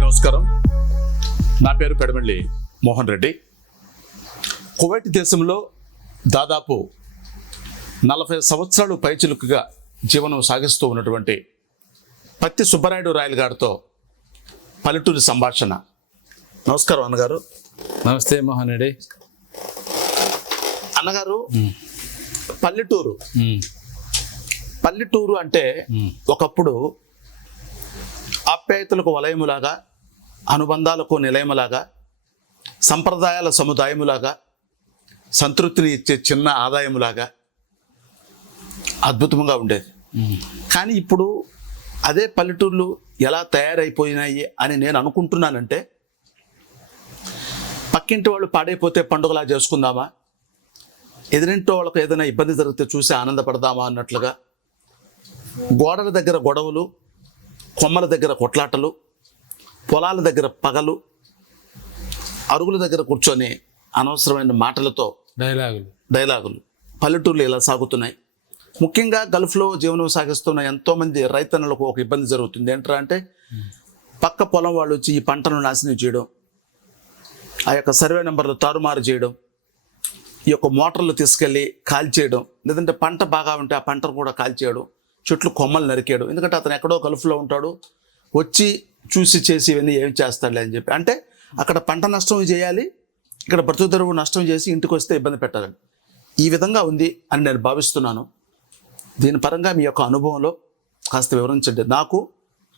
అందరికీ నమస్కారం. నా పేరు పెడమల్లి మోహన్ రెడ్డి. కువైట్ దేశంలో దాదాపు 40 సంవత్సరాలు పైచిలుకుగా జీవనం సాగిస్తూ ఉన్నటువంటి పత్తి సుబ్బరాయుడు రాయల్ గారితో పల్లెటూరి సంభాషణ. నమస్కారం అన్నగారు. నమస్తే మోహన్ రెడ్డి. అన్నగారు, పల్లెటూరు అంటే ఒకప్పుడు ఆప్యాయతలకు వలయములాగా, అనుబంధాలకు నిలయములాగా, సంప్రదాయాల సముదాయములాగా, సంతృప్తిని ఇచ్చే చిన్న ఆదాయములాగా అద్భుతంగా ఉండేది. కానీ ఇప్పుడు అదే పల్లెటూర్లు ఎలా తయారైపోయినాయి అని నేను అనుకుంటున్నానంటే, పక్కింటి వాళ్ళు పాడైపోతే పండుగలా చేసుకుందామా, ఎదురింటో వాళ్ళకు ఏదైనా ఇబ్బంది జరిగితే చూసి ఆనందపడదామా అన్నట్లుగా గోడల దగ్గర గొడవలు, కొమ్మల దగ్గర కొట్లాటలు, పొలాల దగ్గర అరుగుల దగ్గర కూర్చొని అనవసరమైన మాటలతో డైలాగులు పల్లెటూర్లు ఇలా సాగుతున్నాయి. ముఖ్యంగా గల్ఫ్లో జీవనం సాగిస్తున్న ఎంతోమంది రైతన్నులకు ఒక ఇబ్బంది జరుగుతుంది. ఏంట్రా అంటే, పక్క పొలం వాళ్ళు వచ్చి ఈ పంటను నాశనం చేయడం, ఆ యొక్క సర్వే నెంబర్లు తారుమారు చేయడం, ఈ యొక్క మోటార్లు తీసుకెళ్ళి కాల్చేయడం, లేదంటే పంట బాగా ఉంటే ఆ పంటను కూడా కాల్చేయడం, చెట్లు కొమ్మలు నరికేయడం. ఎందుకంటే అతను ఎక్కడో గల్ఫ్లో ఉంటాడు, వచ్చి చూసి చేసి ఇవన్నీ ఏం చేస్తాడులే అని చెప్పి. అంటే అక్కడ పంట నష్టం చేయాలి, ఇక్కడ బ్రతుకుదెరువు నష్టం చేసి ఇంటికి వస్తే ఇబ్బంది పెట్టాలని ఈ విధంగా ఉంది అని నేను భావిస్తున్నాను. దీని పరంగా మీ యొక్క అనుభవంలో కాస్త వివరించండి నాకు,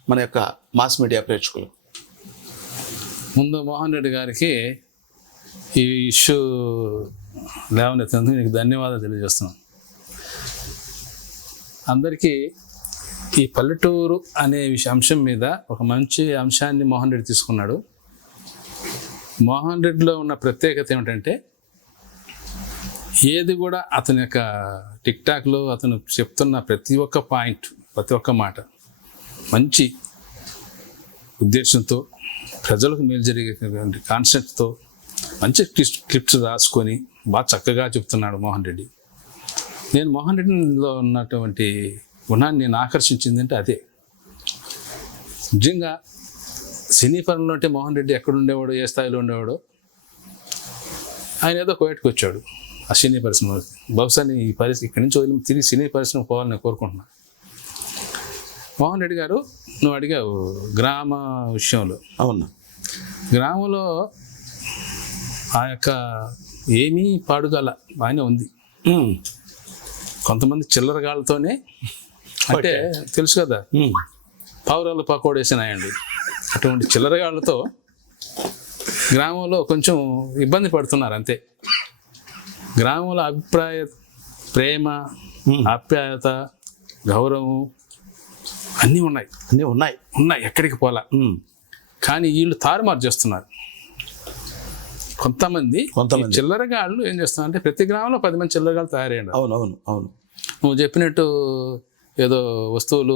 మన యొక్క మాస్ మీడియా ప్రేక్షకులు. ముందు మోహన్ రెడ్డి గారికి ఈ ఇష్యూ లేవనెత్తినందుకు నీకు ధన్యవాదాలు తెలియజేస్తున్నాను. అందరికీ ఈ పల్లెటూరు అనే అంశం మీద ఒక మంచి అంశాన్ని మోహన్ రెడ్డి తీసుకున్నాడు. మోహన్ రెడ్డిలో ఉన్న ప్రత్యేకత ఏమిటంటే, ఏది కూడా అతని యొక్క టిక్టాక్లో అతను చెప్తున్న ప్రతి ఒక్క పాయింట్, ప్రతి ఒక్క మాట మంచి ఉద్దేశంతో, ప్రజలకు మేలు జరిగేటువంటి కాన్సెప్ట్తో మంచి క్లిప్స్ రాసుకొని బాగా చక్కగా చెప్తున్నాడు మోహన్ రెడ్డి. నేను మోహన్ రెడ్డిలో ఉన్నటువంటి గుణాన్ని నేను ఆకర్షించింది అంటే అదే. నిజంగా సినీ పరంలో అంటే మోహన్ రెడ్డి ఎక్కడ ఉండేవాడు, ఏ స్థాయిలో ఉండేవాడు, ఆయన ఏదో కువైట్కి వచ్చాడు ఆ సినీ పరిశ్రమ. బహుశా ఈ పరిస్థితి ఇక్కడి నుంచి వదిలి తిరిగి సినీ పరిశ్రమ పోవాలని నేను కోరుకుంటున్నాను. మోహన్ రెడ్డి గారు, నువ్వు అడిగావు గ్రామ విషయంలో. అవును, గ్రామంలో ఆ యొక్క ఏమీ పాడుగల బాగానే ఉంది. కొంతమంది చిల్లరగాళ్ళతోనే, అంటే తెలుసు కదా, పావురాలు పకోడేసినాయండి. అటువంటి చిల్లరగాళ్ళతో గ్రామంలో కొంచెం ఇబ్బంది పడుతున్నారు అంతే. గ్రామంలో అభిప్రాయ, ప్రేమ, ఆప్యాయత, గౌరవం అన్నీ ఉన్నాయి ఎక్కడికి పోలా. కానీ వీళ్ళు తారుమారు చేస్తున్నారు. కొంతమంది చిల్లరగాళ్ళు ఏం చేస్తున్నారు అంటే, ప్రతి గ్రామంలో 10 మంది చిల్లరగాళ్ళు తయారయ్యారు. అవును. నువ్వు చెప్పినట్టు ఏదో వస్తువులు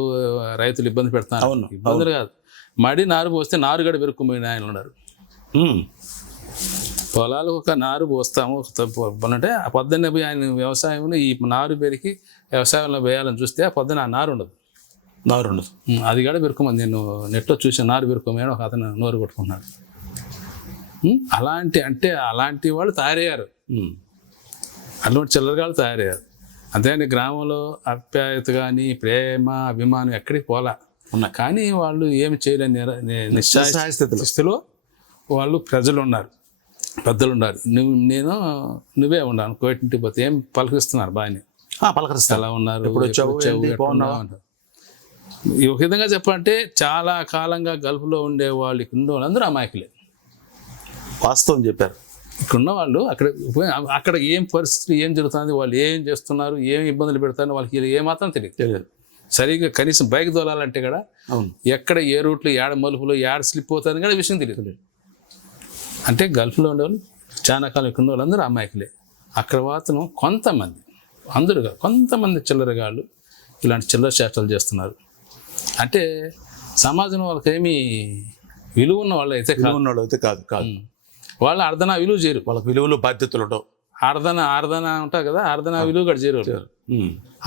రైతులు ఇబ్బంది పెడతారు. ఇబ్బందులు కాదు, మడి నారు పోస్తే నారుగడ పెరుక్కుపోయిన ఆయన ఉన్నారు. పొలాలు ఒక నారు పోస్తాము అంటే ఆ పొద్దున్నే పోయి ఆయన వ్యవసాయంలో ఈ నారు పెరిగి వ్యవసాయంలో వేయాలని చూస్తే ఆ పొద్దున ఆ నారు ఉండదు. అది కూడా పెరుకోమని నేను నెట్లో చూసాను. నారు పెరుకోమని ఒక అతను నోరు కొట్టుకున్నాడు. అలాంటి వాళ్ళు తయారయ్యారు, అటువంటి చిల్లరగాళ్ళు తయారయ్యారు. అంతేగాని గ్రామంలో ఆప్యాయత కానీ, ప్రేమ, అభిమానం ఎక్కడికి పోలా ఉన్నా. కానీ వాళ్ళు ఏమి చేయలేని నిస్సహాయ స్థితిలో వాళ్ళు ప్రజలు ఉన్నారు, పెద్దలు ఉన్నారు. నువ్వే ఉన్నాను కోటింటికి పోతే ఏం పలకరిస్తున్నారు, బాగానే పలకరిస్తారు. ఎలా ఉన్నారు, ఒక విధంగా చెప్పాలంటే చాలా కాలంగా గల్ఫ్లో ఉండే వాళ్ళు ఇక్కడ ఉండే వాళ్ళందరూ అమాయకులే. వాస్తవం చెప్పారు. ఇక్కడున్న వాళ్ళు అక్కడ ఏం పరిస్థితి, ఏం జరుగుతుంది, వాళ్ళు ఏం చేస్తున్నారు, ఏం ఇబ్బందులు పెడతారు, వాళ్ళకి ఏమాత్రం తెలియదు. సరిగ్గా కనీసం బైక్ దోలాలంటే కూడా ఎక్కడ ఏ రూట్లు, ఏడ మలుపులు, ఏడ స్లిప్ అవుతుంది కూడా విషయం తెలియదు. అంటే గల్ఫ్లో ఉండేవాళ్ళు చాలా కాలం ఇక్కడ ఉన్న వాళ్ళందరూ అమాయకులే. అక్కడ మాత్రం కొంతమంది చిల్లరగాళ్ళు ఇలాంటి చిల్లర చేష్టలు చేస్తున్నారు. అంటే సమాజంలో వాళ్ళకి ఏమీ విలువ ఉన్న వాళ్ళు అయితే కాదు. వాళ్ళు అర్ధనా విలువ చేయరు. వాళ్ళకి విలువలు, బాధ్యతలు ఉండవు. ఆర్ధన ఉంటారు కదా, ఆర్ధనా విలువ కూడా చేయరు.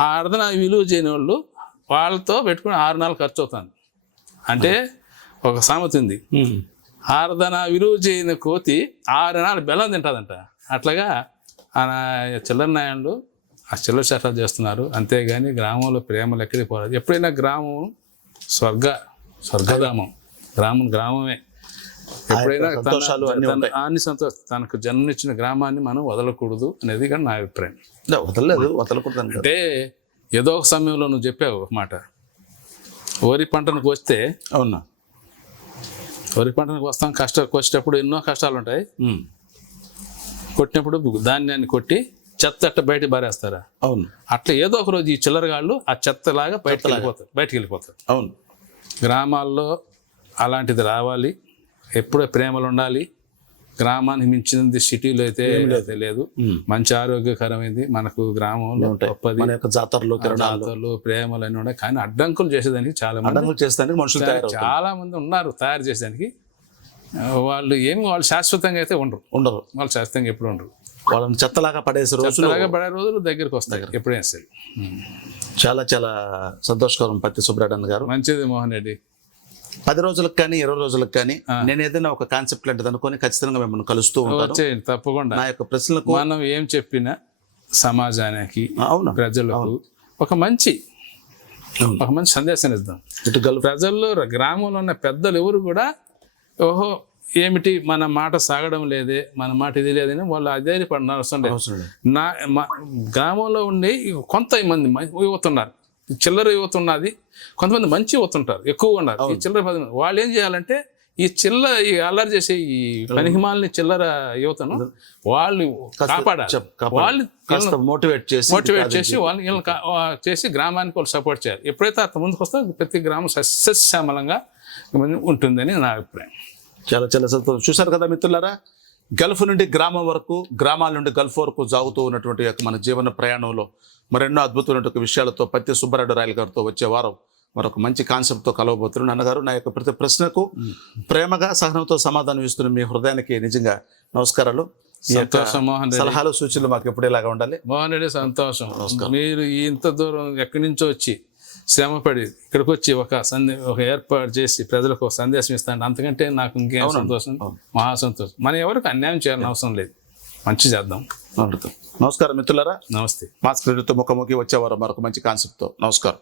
ఆ ఆర్ధనా విలువ చేయని వాళ్ళు వాళ్ళతో పెట్టుకుని 6 నెలలు ఖర్చు అవుతుంది. అంటే ఒక సామెత ఉంది, ఆరదన విలువ చేయని కోతి 6 అణాలు బెల్లం తింటుందంట. అట్లాగా ఆ చిల్లర నాయకులు ఆ చిల్లర చట్టాలు చేస్తున్నారు. అంతేగాని గ్రామంలో ప్రేమలు ఎక్కడికి పోలేదు. ఎప్పుడైనా గ్రామం స్వర్గధామం, గ్రామమే. ఎప్పుడైనా అన్ని సంతోషం, తనకు జన్మనిచ్చిన గ్రామాన్ని మనం వదలకూడదు అనేది కానీ నా అభిప్రాయం. వదలకూడదు అంటే ఏదో ఒక సమయంలో నువ్వు చెప్పావు ఒక మాట, వరి పంటను కోస్తే, అవునా, వరి పంటను కోస్తాం, కోసేటప్పుడు ఎన్నో కష్టాలు ఉంటాయి. కొట్టినప్పుడు ధాన్యాన్ని కొట్టి చెత్త అట్ట బయట బారేస్తారా? అవును. అట్లా ఏదో ఒక రోజు ఈ చిల్లరగాళ్ళు ఆ చెత్తలాగా బయటకు వెళ్ళిపోతారు. అవును. గ్రామాల్లో అలాంటిది రావాలి. ఎప్పుడో ప్రేమలు ఉండాలి. గ్రామానికి మించినది సిటీలో అయితే లేదు. మంచి ఆరోగ్యకరమైంది మనకు గ్రామంలో గొప్పది. జాతరలు ప్రేమలు అన్నీ ఉన్నాయి. కానీ అడ్డంకులు చేసేదానికి చాలా మంది ఉన్నారు తయారు చేసేదానికి. వాళ్ళు శాశ్వతంగా అయితే ఉండరు. వాళ్ళు శాశ్వతంగా ఎప్పుడు ఉండరు. వాళ్ళని చెత్తలాగా పడే రోజులు దగ్గరికి వస్తాయి ఎప్పుడైనా సరే. చాలా చాలా సంతోషకరం పత్తి సుబ్రహ్మణ్యం గారు. మంచిది మోహన్ రెడ్డి. 10 రోజులకు కానీ 20 రోజులకు కానీ నేను ఏదైనా ఒక కాన్సెప్ట్ లాంటిది అనుకొని ఖచ్చితంగా మిమ్మల్ని కలుస్తూ ఉంటాను. తప్పకుండా. నా యొక్క ప్రశ్నలకు మనం ఏం చెప్పినా సమాజానికి, ప్రజలకు ఒక మంచి సందేశాన్ని ఇద్దాం. ప్రజల్లో గ్రామంలో ఉన్న పెద్దలు ఎవరు కూడా ఓహో ఏమిటి మన మాట సాగడం లేదే, మన మాట ఇది లేదని వాళ్ళు అధైర్యపడిన అవసరం లేదు. గ్రామంలో ఉండి కొంతమంది యువత ఉన్నారు, చిల్లర యువత ఉన్నది, కొంతమంది మంచి యువత ఉంటారు, ఎక్కువగా ఉన్నారు. ఈ చిల్లర వాళ్ళు ఏం చేయాలంటే ఈ అల్లరి చేసే ఈ పనికిమాలని చిల్లర యువతను వాళ్ళు కాపాడాలి. వాళ్ళు మోటివేట్ చేసి వాళ్ళని చేసి గ్రామానికి వాళ్ళు సపోర్ట్ చేయాలి. ఎప్పుడైతే అంత ముందుకు వస్తే ప్రతి గ్రామం సస్యశ్యామలంగా ఉంటుందని నా అభిప్రాయం. చాలా చాలా సంతోషం. చూశారు కదా మిత్రులారా, గల్ఫ్ నుండి గ్రామం వరకు, గ్రామాల నుండి గల్ఫ్ వరకు సాగుతూ ఉన్నటువంటి మన జీవన ప్రయాణంలో మరెన్నో అద్భుతమైనటువంటి విషయాలతో పత్తి సుబ్బారెడ్డి రాయల్ గారితో వచ్చే వారం మరొక మంచి కాన్సెప్ట్తో కలవబోతున్నాను. అన్నగారు, నా యొక్క ప్రతి ప్రశ్నకు ప్రేమగా సహనంతో సమాధానం ఇస్తున్న మీ హృదయానికి నిజంగా నమస్కారాలు. సలహాలు సూచనలు మాకు ఎప్పుడు ఇలాగా ఉండాలి. మోహన్ రెడ్డి, సంతోషం. మీరు ఇంత దూరం ఎక్కడి నుంచో వచ్చి శ్రమపడి ఇక్కడికి వచ్చి ఒక ఏర్పాటు చేసి ప్రజలకు ఒక సందేశం ఇస్తాను. అంతకంటే నాకు ఇంకేం సంతోషం, మహా సంతోషం. మనం ఎవరికి అన్యాయం చేయాలని అవసరం లేదు, మంచి చేద్దాం. నమస్కారం మిత్రులారా. నమస్తే. మాస్క్ ముఖాముఖి వచ్చేవారు మరొక మంచి కాన్సెప్ట్తో. నమస్కారం.